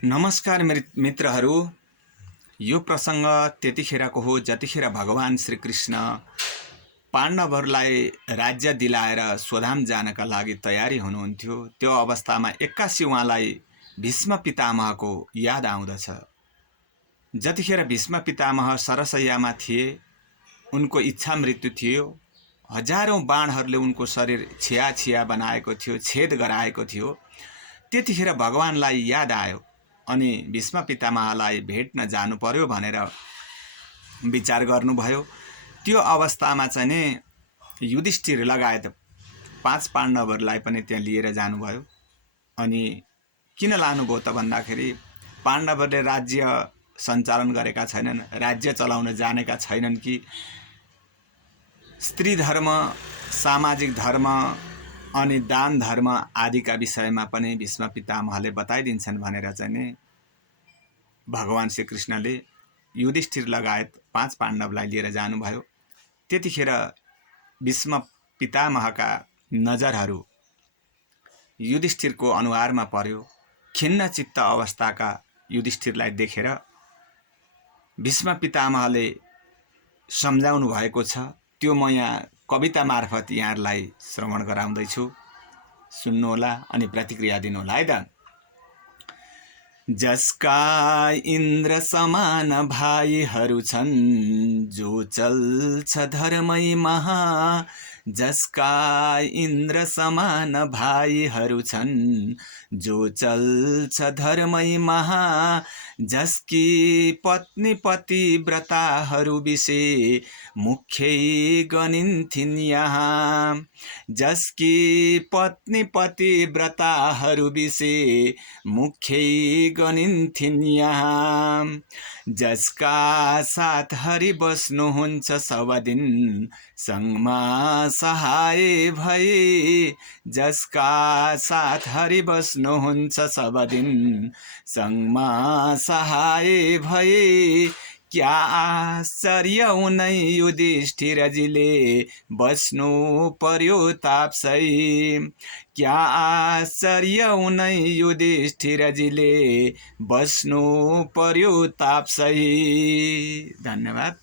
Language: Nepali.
नमस्कार मित्रहरू। यो प्रसङ्ग त्यतिखेरको हो जतिखेर भगवान श्रीकृष्ण पाण्डवहरूलाई राज्य दिलाएर स्वधाम जानका लागि तयारी हुनुहुन्थ्यो। त्यो अवस्थामा एक्कासी उहाँलाई भीष्म पितामहको याद आउँदछ। जतिखेर भीष्म पितामह सरसैयामा थिए, उनको इच्छा मृत्यु थियो। हजारौं बाणहरूले उनको शरीर छिया छिया बनाएको थियो, छेद गराएको थियो। त्यतिखेर भगवानलाई याद आयो अनि भीष्म पितामहलाई भेट्न जानु पर्यो भनेर विचार गर्नुभयो। त्यो अवस्थामा चाहिँ नि युधिष्ठिर लगायत 5 पाण्डवहरूलाई पनि त्यहाँ लिएर जानुभयो। अनि किन लानुभयो त भन्दाखेरि पाण्डवहरूले राज्य सञ्चालन गरेका छैनन्, राज्य चलाउन जानेका छैनन् कि स्त्री धर्म, सामाजिक धर्म अनि दान धर्म आदिका विषयमा पनि भीष्म पितामहले बताइदिन्छन् भनेर चाहिँ नि भगवान श्रीकृष्णले युधिष्ठिर लगायत 5 पाण्डवलाई लिएर जानुभयो। त्यतिखेर भीष्म पितामहका नजरहरू युधिष्ठिरको अनुहारमा पर्यो। खिन्न चित्त अवस्थाका युधिष्ठिरलाई देखेर भीष्म पितामहले सम्झाउनु भएको छ। त्यो म यहाँ कविता मार्फत यहाँहरूलाई श्रवण गराउँदैछु, सुन्नुहोला अनि प्रतिक्रिया दिनुहोला है त। जसका इन्द्र समान भाइहरू छन्, जो चल्छ धर्मै महा। जसका इन्द्र समान भाइहरू छन्, जो चल्छ धर्मै महा। जसकी पत्नी पतिव्रताहरू विषे मुख्यै गनिन्थिन् यहाँ। जसकी पत्नी पतिव्रताहरू विषे मुख्यै गनिन्थिन् यहाँ। जसका साथ हरि बस्नुहुन्छ सब दिन, सँगमा सहाय भए। जसका साथ हरि बस्नुहुन्छ सब दिन, सँगमा सहाय भए। क्या आश्चर्य उनै युधिष्ठिरजीले बस्नु पर्यो तापसै। क्या आश्चर्य उनै युधिष्ठिरजीले बस्नु पर्यो तापसै। धन्यवाद।